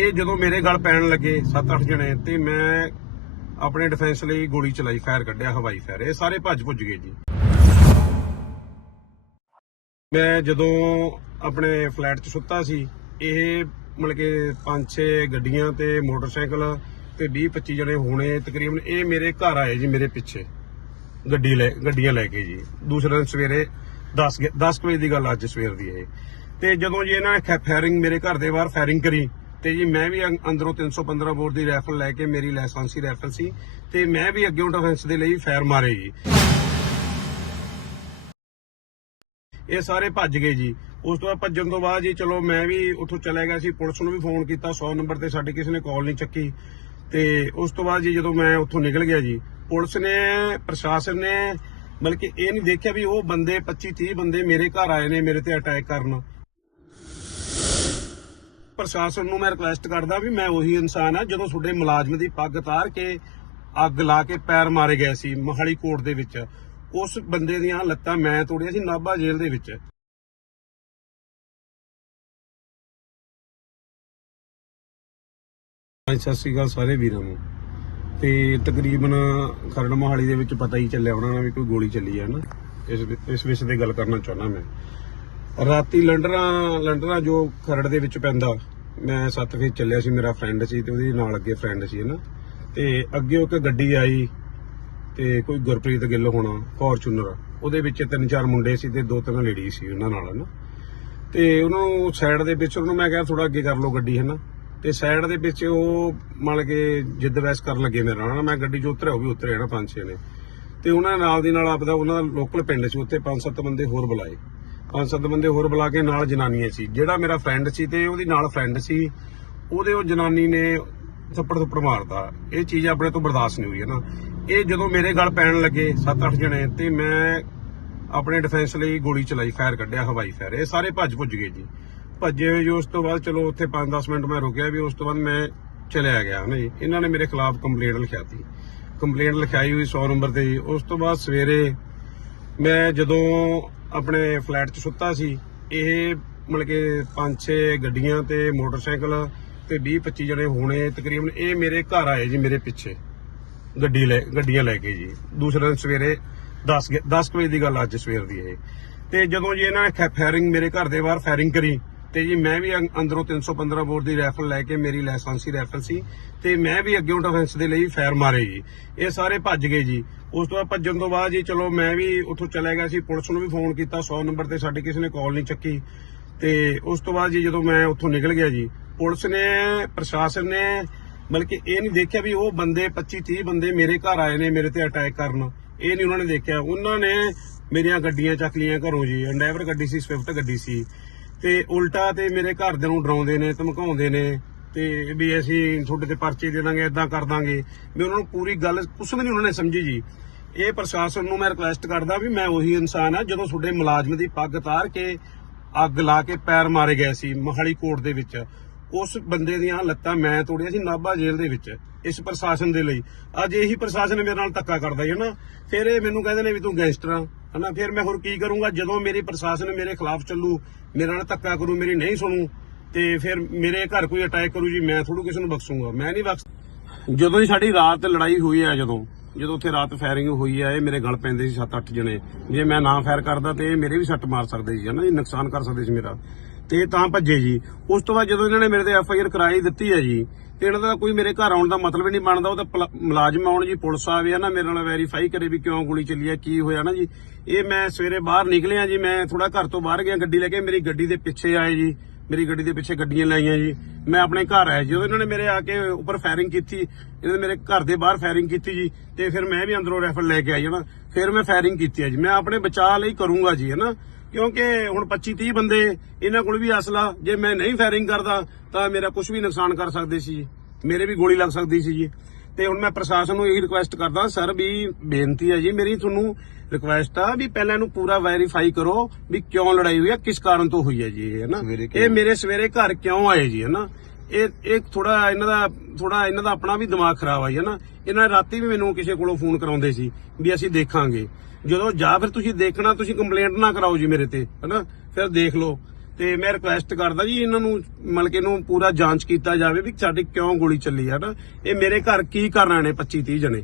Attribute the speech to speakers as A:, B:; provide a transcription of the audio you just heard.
A: ਇਹ ਜਦੋਂ ਮੇਰੇ ਗਲ ਪੈਣ ਲੱਗੇ 7-8 ਜਣੇ ਤੇ ਮੈਂ ਆਪਣੇ ਡਿਫੈਂਸ ਲਈ ਗੋਲੀ ਚਲਾਈ ਫਾਇਰ ਕੱਢਿਆ, ਹਵਾਈ ਫਾਇਰ ਇਹ ਸਾਰੇ ਭੱਜ ਭੁੱਜ ਗਏ ਜੀ। ਮੈਂ ਜਦੋਂ ਆਪਣੇ ਫਲੈਟ 'ਚ ਸੁੱਤਾ ਸੀ, ਇਹ ਮਤਲਬ ਕਿ ਪੰਜ ਛੇ ਗੱਡੀਆਂ ਤੇ ਮੋਟਰਸਾਈਕਲ ਤੇ 20 25 ਜਣੇ ਹੋਣੇ ਤਕਰੀਬਨ, ਇਹ ਮੇਰੇ ਘਰ ਆਏ ਜੀ, ਮੇਰੇ ਪਿੱਛੇ। ਗੱਡੀ ਲੈ, ਗੱਡੀਆਂ ਲੈ ਕੇ ਜੀ। ਦੂਸਰੇ ਦਿਨ ਸਵੇਰੇ 10 10 ਵਜੇ ਦੀ ਗੱਲ ਅੱਜ ਸਵੇਰ ਦੀ ਹੈ ਤੇ ਜਦੋਂ ਜੀ ਇਹਨਾਂ ਨੇ ਫਾਇਰਿੰਗ ਮੇਰੇ ਘਰ ਦੇ ਬਾਹਰ ਫਾਇਰਿੰਗ ਕਰੀ ਤੇ ਜੀ ਮੈਂ ਵੀ ਅੰ- ਅੰਦਰੋਂ 315 ਬੋਰ ਦੀ ਰਾਈਫਲ ਲੈ ਕੇ ਮੇਰੀ ਲਾਇਸੈਂਸੀ ਰਾਈਫਲ ਸੀ ਤੇ ਮੈਂ ਵੀ ਅੱਗੇ ਡਿਫੈਂਸ ਦੇ ਲਈ ਫਾਇਰ ਮਾਰੇ ਜੀ। ਇਹ ਸਾਰੇ ਭੱਜ ਗਏ ਜੀ। ਉਸ ਤੋਂ ਬਾਅਦ ਭੱਜਣ ਤੋਂ ਬਾਅਦ ਜੀ ਚਲੋ ਮੈਂ ਵੀ ਉੱਥੋਂ ਚਲਾ ਗਿਆ ਸੀ। ਪੁਲਿਸ ਨੂੰ ਵੀ ਫੋਨ ਕੀਤਾ 100 ਨੰਬਰ ਤੇ ਸਾਡੇ ਕਿਸੇ ਨੇ ਕਾਲ ਨਹੀਂ ਚੱਕੀ। ਤੇ ਉਸ ਤੋਂ ਬਾਅਦ ਜੀ ਜਦੋਂ ਮੈਂ ਉੱਥੋਂ ਨਿਕਲ ਗਿਆ ਜੀ, ਪੁਲਿਸ ਨੇ, ਪ੍ਰਸ਼ਾਸਨ ਨੇ ਬਲਕਿ ਇਹ ਨਹੀਂ ਦੇਖਿਆ ਵੀ ਉਹ ਬੰਦੇ 25 30 ਬੰਦੇ ਮੇਰੇ ਘਰ ਆਏ ਨੇ, ਮੇਰੇ ਤੇ ਅਟੈਕ ਕਰਨ। ਪ੍ਰਸ਼ਾਸਨ ਨੂੰ ਮੈਂ ਰਿਕੁਐਸਟ ਕਰਦਾ ਵੀ ਮੈਂ ਉਹੀ ਇਨਸਾਨ ਆ ਜਦੋਂ ਤੁਹਾਡੇ ਮੁਲਾਜ਼ਮ ਦੀ ਪੱਗ ਤਾਰ ਕੇ ਅੱਗ ਲਾ ਕੇ ਪੈਰ ਮਾਰੇ ਗਏ ਸੀ ਮਹਾਲੀ ਕੋਰਟ ਦੇ ਵਿੱਚ, ਉਸ ਬੰਦੇ ਦੀਆਂ ਲੱਤਾਂ ਮੈਂ ਤੋੜੀਆਂ ਸੀ ਨਾਭਾ ਜੇਲ੍ਹ ਦੇ ਵਿੱਚ। ਸਤਿ ਸ਼੍ਰੀ ਅਕਾਲ ਸਾਰੇ ਵੀਰਾਂ ਨੂੰ। ਤੇ ਤਕਰੀਬਨ ਖਰੜ ਮੋਹਾਲੀ ਦੇ ਵਿੱਚ ਪਤਾ ਹੀ ਚੱਲਿਆ ਹੋਣਾ ਨਾ ਵੀ ਕੋਈ ਗੋਲੀ ਚੱਲੀ ਹੈ ਨਾ। ਇਸ ਇਸ ਵਿਸ਼ੇ ਤੇ ਗੱਲ ਕਰਨਾ ਚਾਹੁੰਦਾ ਮੈਂ। ਰਾਤੀ ਲੰਡਰਾਂ ਲੰਡਰਾਂ ਜੋ ਖਰੜ ਦੇ ਵਿੱਚ ਪੈਂਦਾ, ਮੈਂ ਸੱਤ ਵਜੇ ਚੱਲਿਆ ਸੀ, ਮੇਰਾ ਫਰੈਂਡ ਸੀ ਤੇ ਉਹਦੇ ਨਾਲ ਅੱਗੇ ਫਰੈਂਡ ਸੀ ਨਾ ਤੇ ਅੱਗੇ ਉਹ ਇੱਕ ਗੱਡੀ ਆਈ ਤੇ ਕੋਈ ਗੁਰਪ੍ਰੀਤ ਗਿੱਲ ਹੋਣਾ ਫੋਰਚੂਨਰ ਉਹਦੇ ਵਿੱਚ ਤਿੰਨ ਚਾਰ ਮੁੰਡੇ ਸੀ ਤੇ ਦੋ ਤਿੰਨ ਲੇਡੀ ਸੀ ਉਹਨਾਂ ਨਾਲ ਨਾ ਤੇ ਉਹਨਾਂ ਨੂੰ ਸਾਈਡ ਦੇ ਵਿੱਚ, ਉਹਨੂੰ ਮੈਂ ਕਿਹਾ ਥੋੜਾ ਅੱਗੇ ਕਰ ਲਓ ਗੱਡੀ ਹੈ ਨਾ ਤੇ ਸਾਈਡ ਦੇ ਵਿੱਚ ਉਹ ਮੰਨ ਕੇ ਜਿੱਦ ਵੈਸ ਕਰਨ ਲੱਗੇ ਮੇਰੇ ਨਾਲ, ਮੈਂ ਗੱਡੀ 'ਚ ਉਤਰਿਆ, ਉਹ ਵੀ ਉਤਰਿਆ ਨਾ ਪੰਜ ਛੇ ਨੇ। ਤੇ ਉਹਨਾਂ ਨਾਲ ਦੀ ਨਾਲ ਆਪਦਾ ਉਹਨਾਂ ਦਾ ਲੋਕਲ ਪਿੰਡ ਸੀ, ਉੱਥੇ ਪੰਜ ਸੱਤ ਬੰਦੇ ਹੋਰ ਬੁਲਾਏ। ਪੰਜ ਸੱਤ ਬੰਦੇ ਹੋਰ ਬੁਲਾ ਕੇ ਨਾਲ ਜਨਾਨੀਆਂ ਸੀ। ਜਿਹੜਾ ਮੇਰਾ ਫਰੈਂਡ ਸੀ ਤੇ ਉਹਦੀ ਨਾਲ ਫਰੈਂਡ ਸੀ, ਉਹਦੇ ਉਹ ਜਨਾਨੀ ਨੇ ਥੱਪੜ ਥੱਪੜ ਮਾਰਦਾ ਇਹ ਚੀਜ਼ ਆਪਣੇ ਤੋਂ ਬਰਦਾਸ਼ਤ ਨਹੀਂ ਹੋਈ ਹੈ ਨਾ। ਇਹ ਜਦੋਂ ਮੇਰੇ ਗਲ ਪੈਣ ਲੱਗੇ 7-8 ਜਣੇ ਤੇ ਮੈਂ ਆਪਣੇ ਡਿਫੈਂਸ ਲਈ ਗੋਲੀ ਚਲਾਈ, ਫਾਇਰ ਕੱਢਿਆ, ਹਵਾਈ ਫਾਇਰ। ਇਹ ਸਾਰੇ ਭੱਜ ਭੁੱਜ ਗਏ ਜੀ। ਭੱਜੇ ਹੋਏ ਜੀ, ਉਸ ਤੋਂ ਬਾਅਦ ਚਲੋ ਉੱਥੇ 5-10 ਮਿੰਟ ਮੈਂ ਰੁਕਿਆ ਵੀ ਉਸ ਤੋਂ ਬਾਅਦ ਮੈਂ ਚਲਿਆ ਗਿਆ ਨਾ ਜੀ। ਇਹਨਾਂ ਨੇ ਮੇਰੇ ਖਿਲਾਫ ਕੰਪਲੇਂਟ ਲਿਖਾਤੀ ਕੰਪਲੇਂਟ ਲਿਖਾਈ ਹੋਈ 100 ਨੰਬਰ ਤੇ ਜੀ। ਉਸ ਤੋਂ ਬਾਅਦ ਸਵੇਰੇ ਮੈਂ ਜਦੋਂ ਆਪਣੇ ਫਲੈਟ 'ਚ ਸੁੱਤਾ ਸੀ। ਇਹ ਮਤਲਬ ਕਿ ਪੰਜ ਛੇ ਗੱਡੀਆਂ ਤੇ ਮੋਟਰਸਾਈਕਲ ਤੇ 20 25 ਜਣੇ ਹੋਣੇ ਤਕਰੀਬਨ, ਇਹ ਮੇਰੇ ਘਰ ਆਏ ਜੀ ਮੇਰੇ ਪਿੱਛੇ। ਗੱਡੀ ਲੈ, ਗੱਡੀਆਂ ਲੈ ਕੇ ਜੀ। ਦੂਸਰੇ ਦਿਨ ਸਵੇਰੇ 10 10 ਵਜੇ ਦੀ ਗੱਲ ਅੱਜ ਸਵੇਰ ਦੀ ਇਹ। ਤੇ ਜਦੋਂ ਜੀ ਇਹਨਾਂ ਨੇ ਫਾਇਰਿੰਗ ਮੇਰੇ ਘਰ ਦੇ ਬਾਹਰ ਫਾਇਰਿੰਗ ਕਰੀ, ਤੇ ਜੀ ਮੈਂ ਵੀ ਅੰ- ਅੰਦਰੋਂ 315 ਬੋਰ ਦੀ ਰਾਈਫਲ ਲੈ ਕੇ ਮੇਰੀ ਲਾਇਸੈਂਸੀ ਰਾਈਫਲ ਸੀ, ਤੇ ਮੈਂ ਵੀ ਅੱਗੇ ਡਿਫੈਂਸ ਦੇ ਲਈ ਫਾਇਰ ਮਾਰੇ ਜੀ। ਇਹ ਸਾਰੇ ਭੱਜ ਗਏ ਜੀ। ਉਸ ਤੋਂ ਬਾਅਦ ਭੱਜਣ ਤੋਂ ਬਾਅਦ ਜੀ ਚਲੋ ਮੈਂ ਵੀ ਉੱਥੋਂ ਚਲਾ ਗਿਆ ਸੀ, ਪੁਲਿਸ ਨੂੰ ਵੀ ਫੋਨ ਕੀਤਾ 100 ਨੰਬਰ ਤੇ ਸਾਡੇ ਕਿਸੇ ਨੇ ਕਾਲ ਨਹੀਂ ਚੱਕੀ। ਤੇ ਉਸ ਤੋਂ ਬਾਅਦ ਜੀ ਜਦੋਂ ਮੈਂ ਉੱਥੋਂ ਨਿਕਲ ਗਿਆ ਜੀ, ਪੁਲਿਸ ਨੇ, ਪ੍ਰਸ਼ਾਸਨ ਨੇ ਬਲਕਿ ਇਹ ਨਹੀਂ ਦੇਖਿਆ ਵੀ ਉਹ ਬੰਦੇ 25 30 ਬੰਦੇ ਮੇਰੇ ਘਰ ਆਏ ਨੇ, ਮੇਰੇ ਤੇ ਅਟੈਕ ਕਰਨ। ਇਹ ਨਹੀਂ ਉਹਨਾਂ ਨੇ ਦੇਖਿਆ। ਉਹਨਾਂ ਨੇ ਮੇਰੀਆਂ ਗੱਡੀਆਂ ਚੱਕ ਲਈਆਂ ਘਰੋਂ ਜੀ। ਐਂਡੈਵਰ ਗੱਡੀ ਸੀ ਸਵਿਫਟ ਗੱਡੀ ਸੀ। ਤੇ ਉਲਟਾ ਤੇ ਮੇਰੇ ਘਰਦਿਆਂ ਨੂੰ ਡਰਾਉਂਦੇ ਨੇ, ਧਮਕਾਉਂਦੇ ਨੇ। ਤੇ ਵੀ ਅਸੀਂ ਤੁਹਾਡੇ ਤੇ ਪਰਚੇ ਦੇ ਦਾਂਗੇ ਇਦਾਂ ਕਰ ਦਾਂਗੇ। ਵੀ ਉਹਨਾਂ ਨੂੰ ਪੂਰੀ ਗੱਲ ਕੁਛ ਵੀ ਨਹੀਂ ਉਹਨਾਂ ਨੇ ਸਮਝੀ ਜੀ। ਇਹ ਪ੍ਰਸ਼ਾਸਨ ਨੂੰ ਮੈਂ ਰਿਕੁਐਸਟ ਕਰਦਾ ਵੀ ਮੈਂ ਉਹੀ ਇਨਸਾਨ ਆ, ਜਦੋਂ ਤੁਹਾਡੇ ਮੁਲਾਜ਼ਮ ਦੀ ਪੱਗ ਤਾਰ ਕੇ ਅੱਗ ਲਾ ਕੇ ਪੈਰ ਮਾਰੇ ਗਏ ਸੀ ਮਹਾਲੀ ਕੋਰਟ ਦੇ ਵਿੱਚ, ਉਸ ਬੰਦੇ ਦੀਆਂ ਲੱਤਾਂ ਮੈਂ ਤੋੜੀਆਂ ਸੀ ਨਾਭਾ ਜੇਲ੍ਹ ਦੇ ਵਿੱਚ, ਇਸ ਪ੍ਰਸ਼ਾਸਨ ਦੇ ਲਈ। ਅੱਜ ਇਹੀ ਪ੍ਰਸ਼ਾਸਨ ਮੇਰੇ ਨਾਲ ਧੱਕਾ ਕਰਦਾ ਹੈ ਨਾ ਫਿਰ ਇਹ ਮੈਨੂੰ ਕਹਿੰਦੇ ਨੇ ਵੀ ਤੂੰ ਗੈਂਗਸਟਰ ਆ, ਹਨਾ? ਫਿਰ ਮੈਂ ਹੋਰ ਕੀ ਕਰੂੰਗਾ? ਜਦੋਂ ਮੇਰੀ ਪ੍ਰਸ਼ਾਸਨ ਮੇਰੇ ਖਿਲਾਫ ਚੱਲੂ, ਮੇਰੇ ਨਾਲ ਧੱਕਾ ਕਰੂ, ਮੇਰੀ ਨਹੀਂ ਸੁਣੂ ਤੇ ਫਿਰ ਮੇਰੇ ਘਰ ਕੋਈ ਅਟੈਕ ਕਰੂ ਜੀ, ਮੈਂ ਥੋੜੂ ਕਿਸੇ ਨੂੰ ਬਖਸ਼ੂੰਗਾ। ਮੈਂ ਨਹੀਂ ਬਖਸ਼ ਜਦੋਂ ਹੀ ਸਾਡੀ ਰਾਤ ਲੜਾਈ ਹੋਈ ਹੈ ਜਦੋਂ ਜਦੋਂ ਉੱਥੇ ਰਾਤ ਫਾਇਰਿੰਗ ਹੋਈ ਹੈ ਇਹ ਮੇਰੇ ਗਲ ਪੈਂਦੇ ਸੀ 7-8 ਜਣੇ। ਜੇ ਮੈਂ ਨਾ ਫਾਇਰ ਕਰਦਾ ਤੇ ਇਹ ਮੇਰੇ ਵੀ ਸੱਟ ਮਾਰ ਸਕਦੇ ਸੀ, ਹਨਾ ਜੀ, ਨੁਕਸਾਨ ਕਰ ਸਕਦੇ ਸੀ ਮੇਰਾ। ਤੇ ਇਹ ਤਾਂ ਭੱਜੇ ਜੀ। ਉਸ ਤੋਂ ਬਾਅਦ ਜਦੋਂ ਇਹਨਾਂ ਨੇ ਮੇਰੇ ਤੇ ਐਫ ਆਈ ਆਰ ਕਰਾਈ ਦਿੱਤੀ ਹੈ ਜੀ, ਤੇ ਇਹਨਾਂ ਦਾ ਕੋਈ ਮੇਰੇ ਘਰ ਆਉਣ ਦਾ ਮਤਲਬ ਹੀ ਨਹੀਂ ਬਣਦਾ। ਉਹ ਤਾਂ ਮੁਲਾਜ਼ਮ ਆਉਣ ਜੀ, ਪੁਲਿਸ ਆਵੇ ਨਾ ਮੇਰੇ ਨਾਲ ਵੈਰੀਫਾਈ ਕਰੇ ਵੀ ਕਿਉਂ ਗੋਲੀ ਚੱਲੀ ਹੈ ਕੀ ਹੋਇਆ ਨਾ ਜੀ। ਇਹ ਮੈਂ ਸਵੇਰੇ ਬਾਹਰ ਨਿਕਲਿਆ ਜੀ, ਮੈਂ ਥੋੜਾ ਘਰ ਤੋਂ ਬਾਹਰ ਗਿਆ, ਗੱਡੀ ਲੈ ਕੇ, ਮੇਰੀ ਗੱਡੀ ਦੇ ਪਿੱਛੇ ਆਏ ਜੀ। ਮੇਰੀ ਗੱਡੀ ਦੇ ਪਿੱਛੇ ਗੱਡੀਆਂ ਲਾਈਆਂ ਜੀ। ਮੈਂ ਆਪਣੇ ਘਰ ਆਇਆ ਜਦੋਂ ਇਹਨਾਂ ਨੇ ਮੇਰੇ ਆ ਕੇ ਉੱਪਰ ਫਾਇਰਿੰਗ ਕੀਤੀ। ਇਹਨਾਂ ਨੇ ਮੇਰੇ ਘਰ ਦੇ ਬਾਹਰ ਫਾਇਰਿੰਗ ਕੀਤੀ ਜੀ। ਤੇ ਫਿਰ ਮੈਂ ਵੀ ਅੰਦਰੋਂ ਰਾਈਫਲ ਲੈ ਕੇ ਆਈ ਹਨਾ। ਫਿਰ ਮੈਂ ਫਾਇਰਿੰਗ ਕੀਤੀ ਹੈ ਜੀ। ਮੈਂ ਆਪਣੇ ਬਚਾਅ ਲਈ ਕਰੂੰਗਾ ਜੀ, ਹਨਾ। ਕਿਉਂਕਿ ਹੁਣ 25 30 ਬੰਦੇ, ਇਹਨਾਂ ਕੋਲ ਵੀ ਅਸਲਾ। ਜੇ ਮੈਂ ਨਹੀਂ ਫਾਇਰਿੰਗ ਕਰਦਾ, ਤਾਂ ਮੇਰਾ ਕੁਝ ਵੀ ਨੁਕਸਾਨ ਕਰ ਸਕਦੇ ਸੀ ਜੀ। ਮੇਰੇ ਵੀ ਗੋਲੀ ਲੱਗ ਸਕਦੀ ਸੀ ਜੀ। ਤੇ ਹੁਣ ਮੈਂ ਪ੍ਰਸ਼ਾਸਨ ਨੂੰ ਇਹੀ ਰਿਕੁਐਸਟ ਕਰਦਾ ਸਰ ਵੀ ਬੇਨਤੀ ਹੈ ਜੀ ਮੇਰੀ ਤੁਹਾਨੂੰ ਰਿਕੁਐਸਟ ਆ ਵੀ ਪਹਿਲਾਂ ਇਹਨੂੰ ਪੂਰਾ ਵੈਰੀਫਾਈ ਕਰੋ ਵੀ ਕਿਉਂ ਲੜਾਈ ਹੋਈ ਹੈ ਕਿਸ ਕਾਰਨ ਤੋਂ ਹੋਈ ਹੈ ਜੀ ਇਹ ਹਨਾ?
B: ਸਵੇਰੇ
A: ਇਹ ਮੇਰੇ ਸਵੇਰੇ ਘਰ ਕਿਉਂ ਆਏ ਜੀ ਹਨਾ? ਇਹ ਇਹ ਥੋੜਾ ਇਹਨਾਂ ਦਾ ਥੋੜਾ ਇਹਨਾਂ ਦਾ ਆਪਣਾ ਵੀ ਦਿਮਾਗ ਖਰਾਬ ਆਈ ਹਨਾ? ਇਹਨਾਂ ਨੇ ਰਾਤੀ ਵੀ ਮੈਨੂੰ ਕਿਸੇ ਕੋਲੋਂ ਫੋਨ ਕਰਾਉਂਦੇ ਸੀ ਵੀ ਅਸੀਂ ਦੇਖਾਂਗੇ। ਜਦੋਂ ਜਾਂ ਫਿਰ ਤੁਸੀਂ ਦੇਖਣਾ ਤੁਸੀਂ ਕੰਪਲੇਂਟ ਨਾ ਕਰਾਓ ਜੀ ਮੇਰੇ ਤੇ ਹਨਾ? ਫਿਰ ਦੇਖ ਲਓ। ਤੇ ਮੈਂ ਰਿਕੁਐਸਟ ਕਰਦਾ ਜੀ ਇਹਨਾਂ ਨੂੰ, ਮਤਲਬ ਕਿ ਇਹਨੂੰ ਪੂਰਾ ਜਾਂਚ ਕੀਤਾ ਜਾਵੇ ਵੀ ਸਾਡੇ ਕਿਉਂ ਗੋਲੀ ਚੱਲੀ ਹੈ ਨਾ। ਇਹ ਮੇਰੇ ਘਰ ਕੀ ਕਰਨ ਆਏ ਨੇ 25 30 ਜਣੇ।